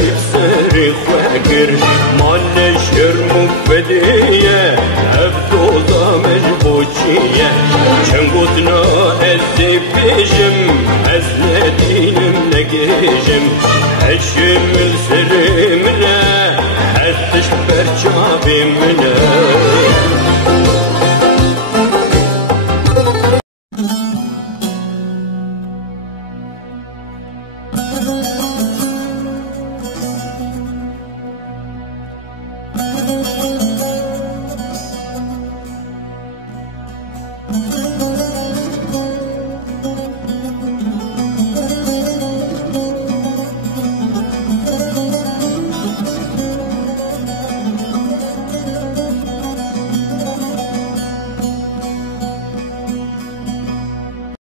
غریب سری خوکر مال شرم فدیه افدوزا مجبوچیه چنگوتنا ازی بیجم از ندینم نگیجم هشم سرم له هستش برچابی منه